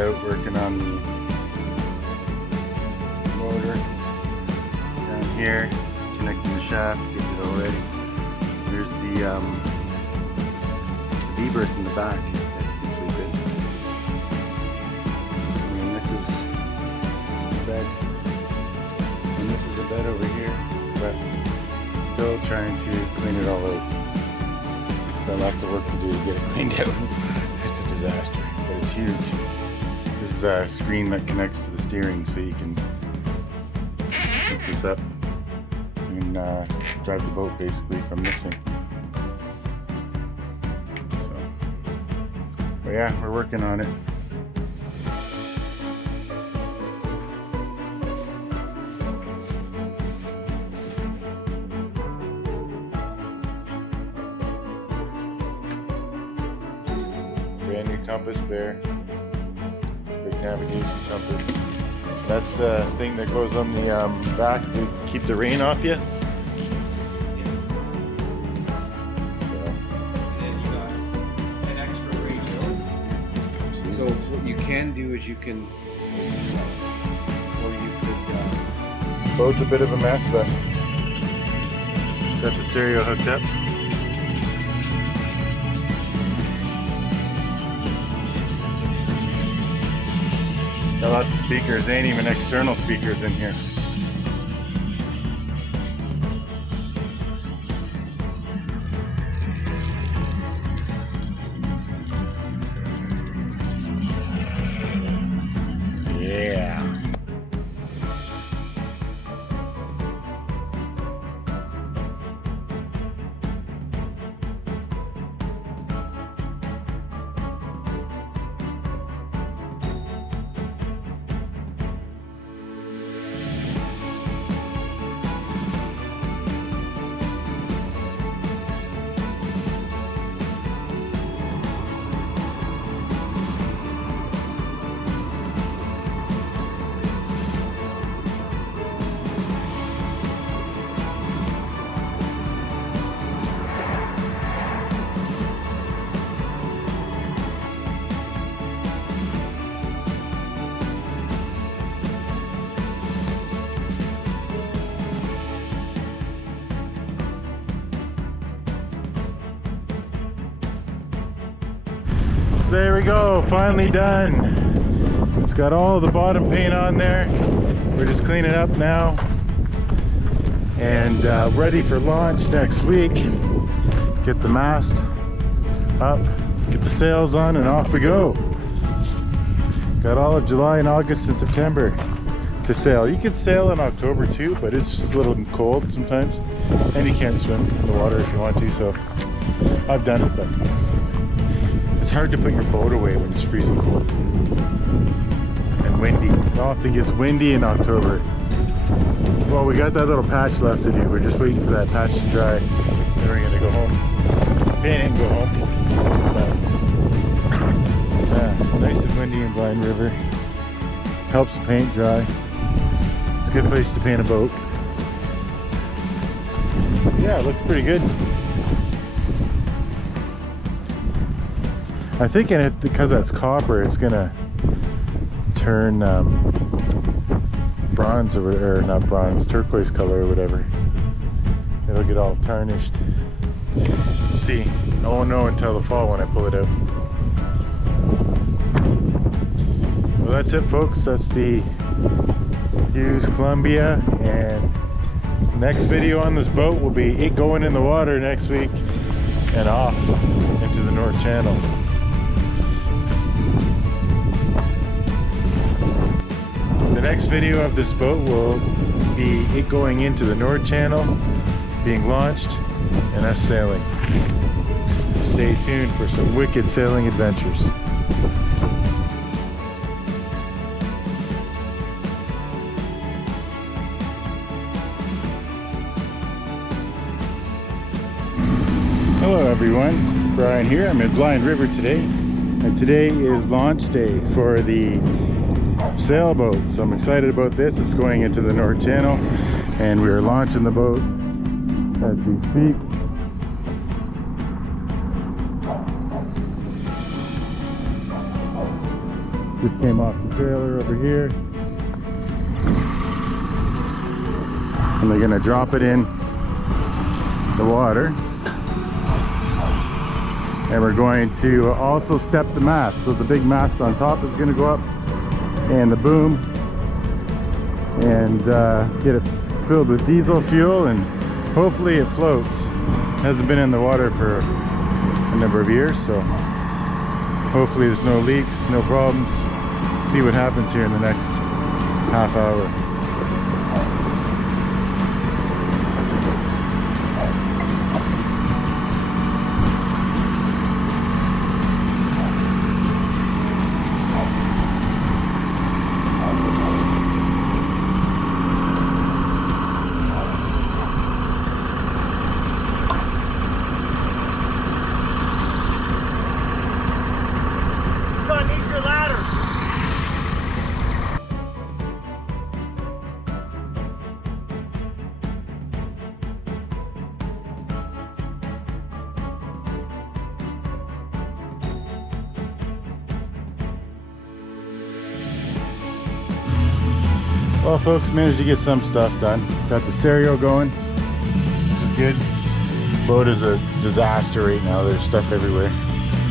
out working on the motor down here, connecting the shaft, getting it all ready. There's the Rebirth in the back that you can sleep in. And this is the bed. And this is a bed over here, but still trying to clean it all out. Got lots of work to do to get it cleaned out. It's a disaster, but it's huge. This is a screen that connects to the steering, so you can hook this up and drive the boat basically from this thing. So, but yeah, we're working on it. Brand new compass bear, big navigation compass. That's the thing that goes on the back to keep the rain off you. And then you got an extra radio. So what you can do is you can, or you could. Boat's a bit of a mess, but got the stereo hooked up. Got lots of speakers, ain't even external speakers in here. Yeah. There we go, finally done. It's got all the bottom paint on there. We're just cleaning up now and ready for launch next week. Get the mast up, get the sails on, and off we go. Got all of July and August and September to sail. You can sail in October too, but it's just a little cold sometimes, and you can't swim in the water if you want to, so I've done it, but it's hard to put your boat away when it's freezing cold and windy. It often gets windy in October. Well, we got that little patch left to do. We're just waiting for that patch to dry. Then we're gonna go home. Paint and go home. But, yeah, nice and windy in Blind River. Helps the paint dry. It's a good place to paint a boat. Yeah, it looks pretty good. I think in it, because that's copper, it's gonna turn bronze or not bronze, turquoise color or whatever. It'll get all tarnished. We'll see. I won't know until the fall when I pull it out. Well, that's it, folks. That's the Hughes Columbia, and next video on this boat will be it going in the water next week and off into the North Channel. The next video of this boat will be it going into the North Channel, being launched, and us sailing. Stay tuned for some wicked sailing adventures. Hello everyone, Brian here. I'm at Blind River today, and today is launch day for the sailboat, so I'm excited about this. It's going into the North Channel and we are launching the boat as we speak. Just came off the trailer over here. And they're gonna drop it in the water. And we're going to also step the mast. So the big mast on top is gonna go up, and the boom, and get it filled with diesel fuel, and hopefully it floats. Hasn't been in the water for a number of years, so hopefully there's no leaks, no problems. See what happens here in the next half hour. Well, folks, managed to get some stuff done. Got the stereo going, which is good. Boat is a disaster right now. There's stuff everywhere.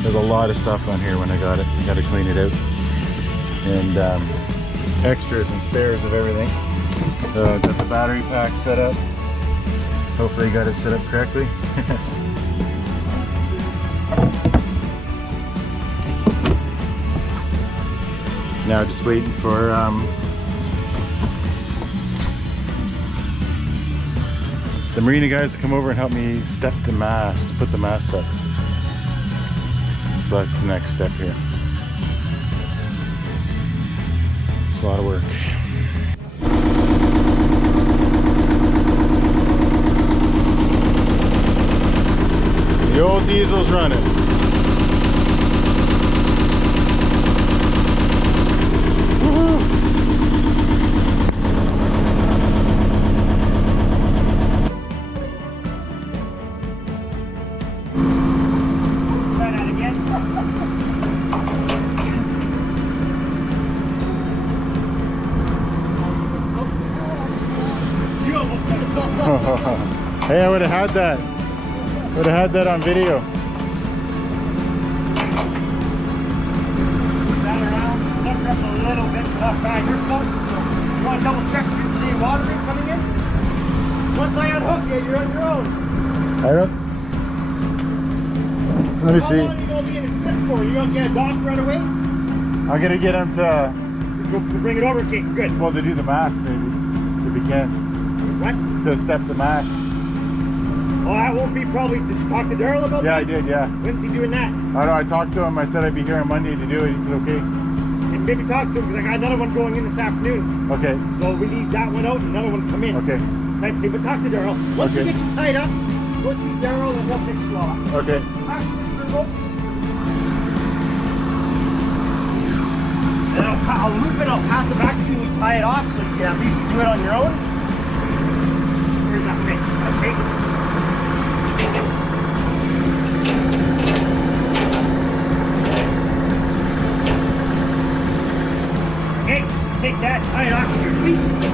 There's a lot of stuff on here when I got it. Got to clean it out. And extras and spares of everything. Got the battery pack set up. Hopefully got it set up correctly. Now just waiting for the marina guys to come over and help me step the mast, put the mast up. So that's the next step here. It's a lot of work. The old diesel's running. Hey, I would have had that. Would have had that on video. Down around, stuck up a little bit for that bag you're floating. So you want to double check see if there's any water coming in? Once I unhook you, you're on your own. I don't. Let me see. How long are you going to be in a slip for? You going to get a dock right away? I'm gonna get him to Bring it over, okay, good. well, to do the mast maybe, if he can. What? To step the mast. Oh, that won't be probably, did you talk to Daryl about Yeah, that? I did, yeah. When's he doing that? I know, I talked to him. I said I'd be here on Monday to do it. He said okay. And maybe talk to him because I got another one going in this afternoon. Okay, So we need that one out and another one come in. okay, Type thing, but talk to Daryl. Once Okay. we get you tied up, go see Daryl and we'll fix you all up. okay. And I'll loop it, I'll pass it back to you and we tie it off so you can at least do it on your own. Here's that fix, okay? Okay, take that, tie it off to your cleat.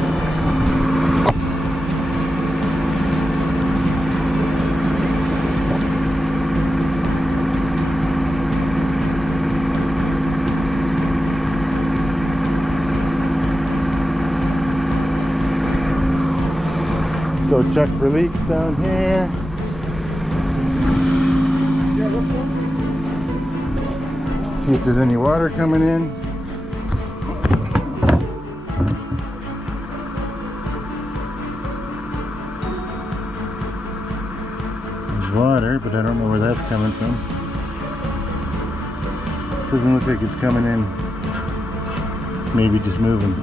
Go check for leaks down here. Yeah, look for it. See if there's any water coming in. There's water, but I don't know where that's coming from. Doesn't look like it's coming in. Maybe just moving.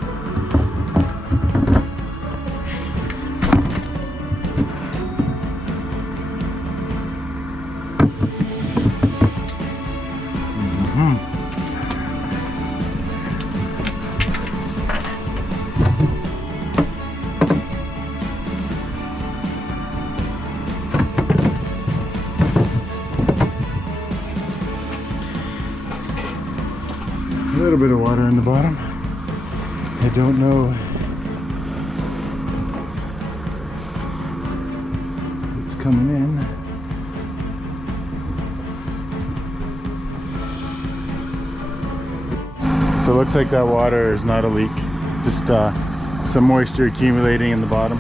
A little bit of water on the bottom. I don't know. It's coming in. So it looks like that water is not a leak, just some moisture accumulating in the bottom.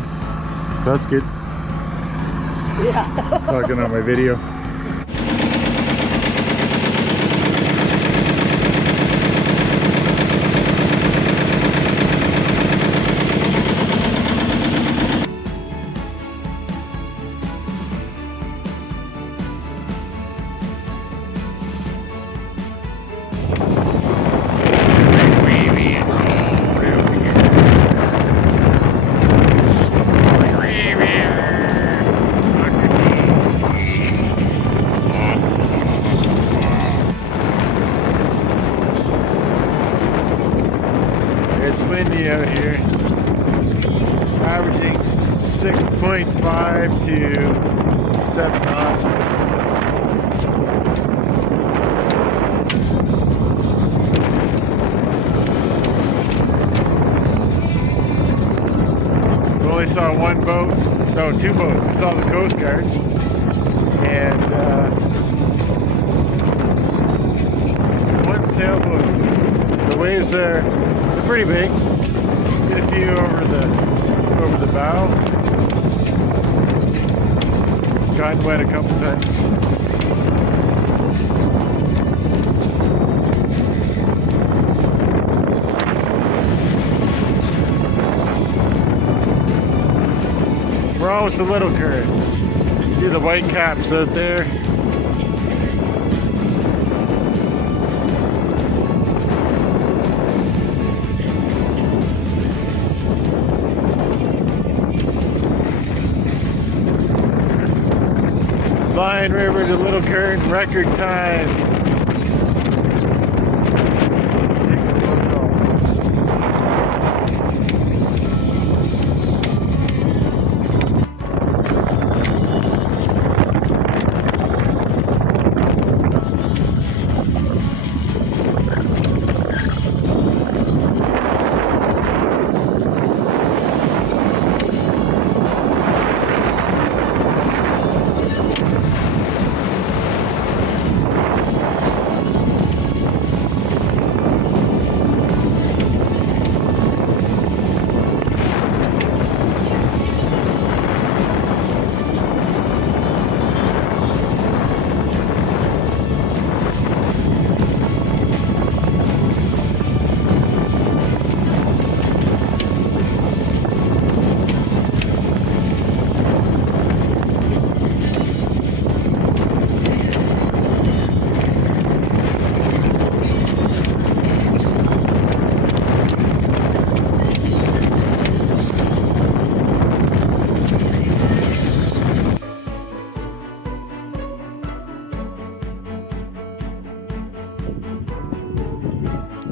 So that's good. Yeah. Just talking on my video. It's windy out here, averaging 6.5 to 7 knots. We only saw one boat, no, two boats. We saw the Coast Guard, and one sailboat. The waves are pretty big. Get a few over the bow. Gotten wet a couple times. We're almost the little currents. See the white caps out there? Lion River to Little Current record time. Take a slow call.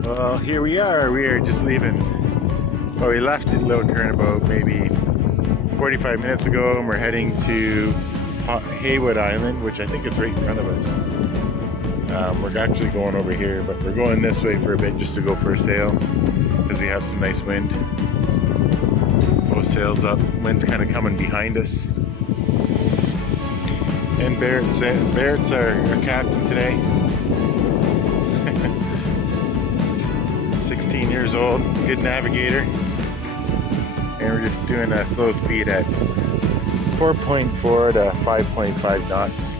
Well, here we are. We are just leaving. Well, we left Little Current about maybe 45 minutes ago, and we're heading to Haywood Island, which I think is right in front of us. We're actually going over here, but we're going this way for a bit just to go for a sail because we have some nice wind. Both sails up. Wind's kind of coming behind us. And Barrett's our captain today. 16 years old, good navigator. And we're just doing a slow speed at 4.4 to 5.5 knots.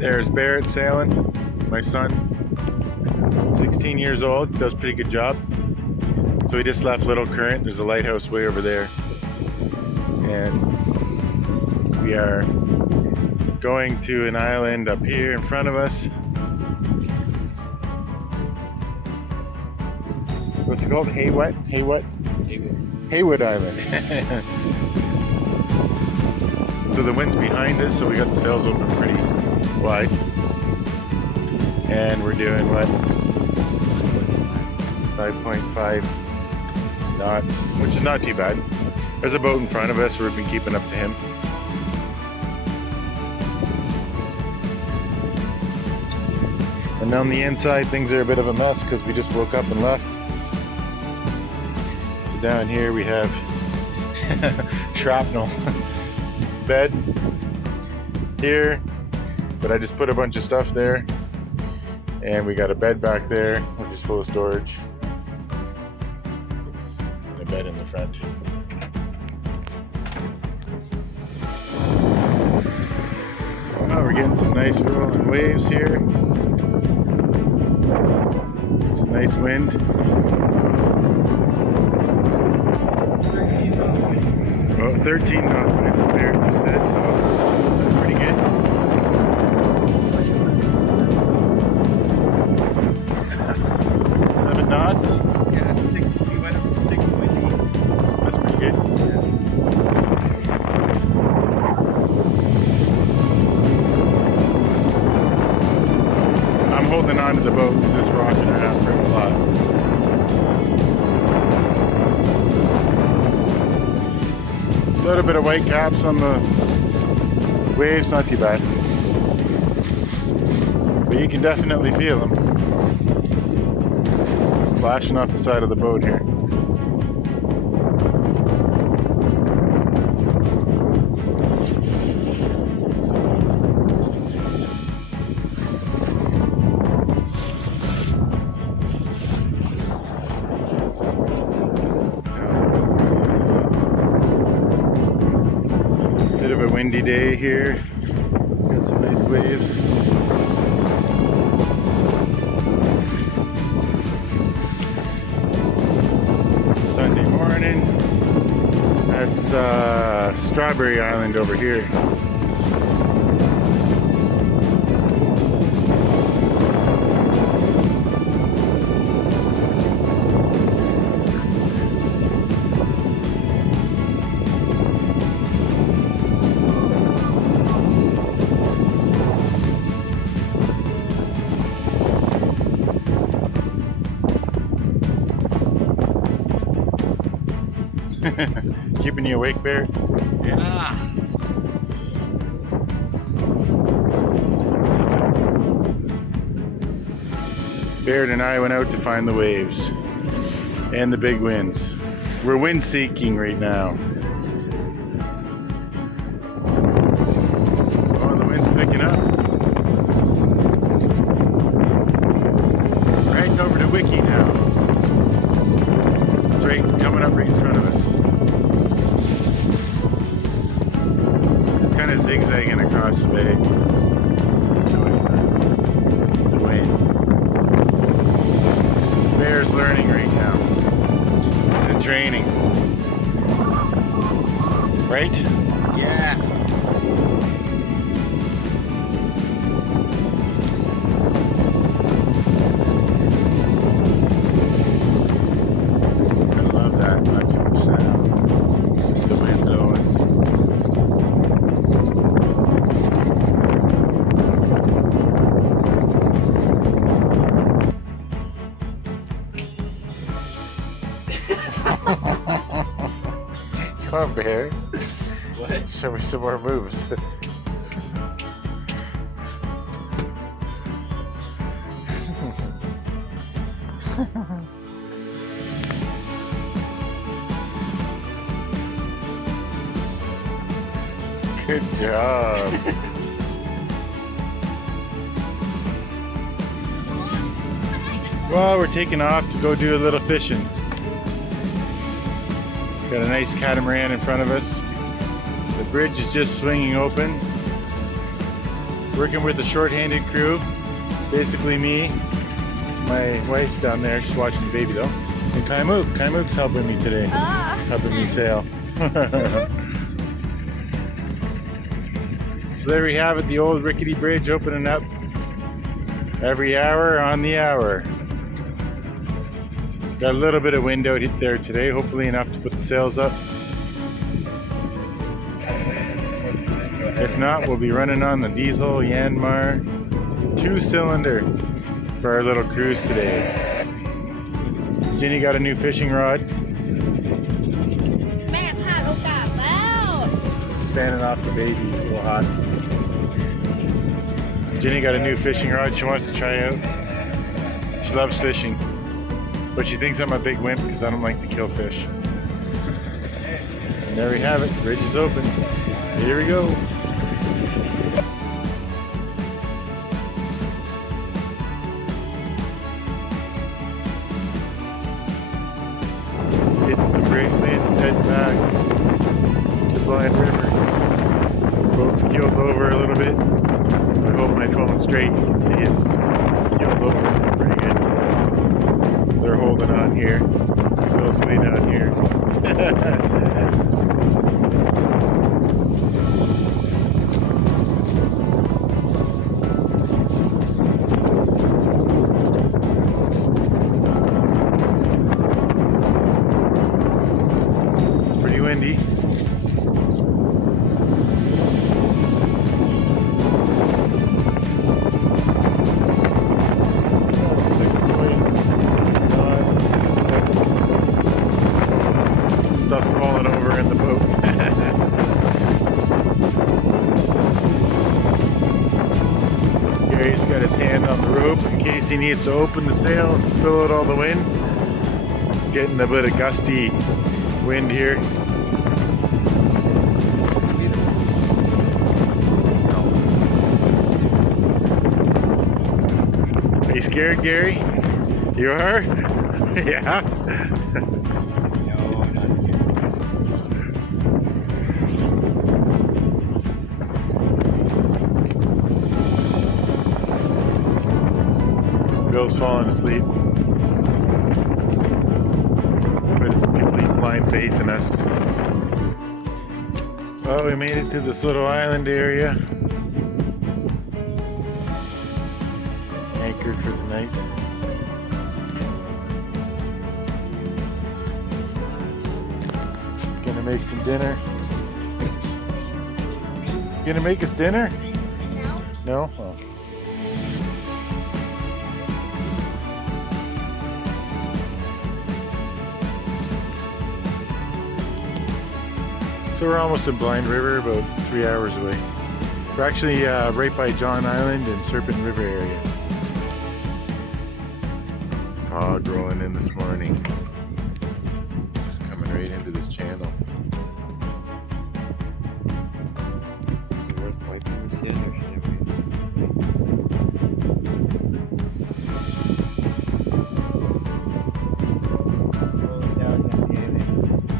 There's Barrett sailing, my son. 16 years old, does a pretty good job. So we just left Little Current. There's a lighthouse way over there. And we are going to an island up here in front of us. What's it called? Haywood? Haywood? Haywood Island. So the wind's behind us, so we got the sails open pretty wide. And we're doing what? 5.5 knots, which is not too bad. There's a boat in front of us, we've been keeping up to him. And on the inside, things are a bit of a mess because we just woke up and left. So down here we have shrapnel bed here, but I just put a bunch of stuff there. And we got a bed back there, which is full of storage. And a bed in the front. Oh, we're getting some nice rolling waves here. Some nice wind. Oh, 13 knot winds there, you said, so that's pretty good. Knots? Yeah, 6. We went up to 6 windy. That's pretty good. I'm holding on to the boat because it's rocking around for a lot. A little bit of white caps on the waves, not too bad. But you can definitely feel them. Splashing off the side of the boat here. Bit of a windy day here. Got some nice waves. Sunday morning. That's Strawberry Island over here. Keeping you awake, Bear? Yeah. Baird and I went out to find the waves and the big winds. We're wind seeking right now. Oh, the wind's picking up. Right over to Wiki now. It's right coming up right in front of us. Just kind of zigzagging across the bay. The wind. Bear's learning right now. He's in training. Right? Yeah. I love that. Not too much sound. Just the wind blowing. Come on, Bear. What? Show me some more moves. Good job. Well, we're taking off to go do a little fishing. Got a nice catamaran in front of us. The bridge is just swinging open. Working with a short-handed crew. Basically me. My wife's down there. She's watching the baby though. And Kaimuk. Kaimuk's helping me today. Helping me sail. So there we have it. The old rickety bridge opening up every hour on the hour. Got a little bit of wind out there today, hopefully enough to put the sails up. If not, we'll be running on the diesel Yanmar 2-cylinder for our little cruise today. Ginny got a new fishing rod. Standing off the baby, it's a little hot. Ginny got a new fishing rod she wants to try out. She loves fishing, but she thinks I'm a big wimp because I don't like to kill fish. And there we have it. Bridge is open. Here we go. Getting some great winds, heading back to Blind River. Boat's keeled over a little bit. I hope my phone's straight. You can see it's keeled over pretty good. They're holding on here. Bill's way down here. It's pretty windy. Stuff's falling over in the boat. Gary's got his hand on the rope in case he needs to open the sail and spill out all the wind. Getting a bit of gusty wind here. Are you scared, Gary? You are? Yeah. Bill's falling asleep. But it's complete blind faith in us. Well, we made it to this little island area. Anchored for the night. Gonna make some dinner. Gonna make us dinner? No? Oh. So we're almost in Blind River, about 3 hours away. We're actually right by John Island and Serpent River area. Fog rolling in this morning. Just coming right into this channel. Is it worth wiping this yet, or should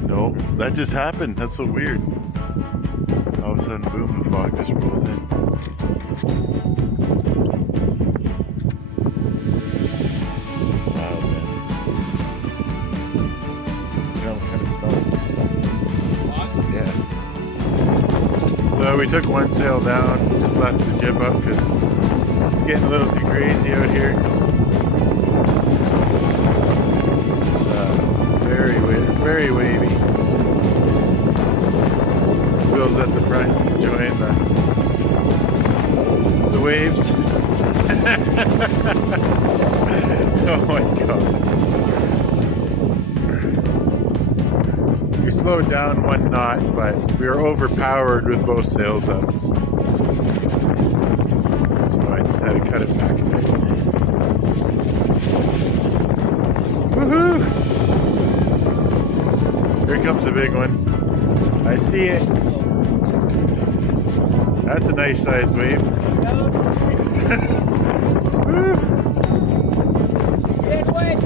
No, that just happened. That's so weird. All of a sudden, boom, the fog just rolls in. Wow, man. You know, kind of smell it. Yeah. So we took one sail down, just left the jib up because it's getting a little too crazy out here. It's very wavy. Bill's at the front enjoying the waves. Oh my god. We slowed down 1 knot, but we were overpowered with both sails up. So I just had to cut it back a bit. Woohoo! Here comes a big one. I see it. That's a nice sized wave. Get wet.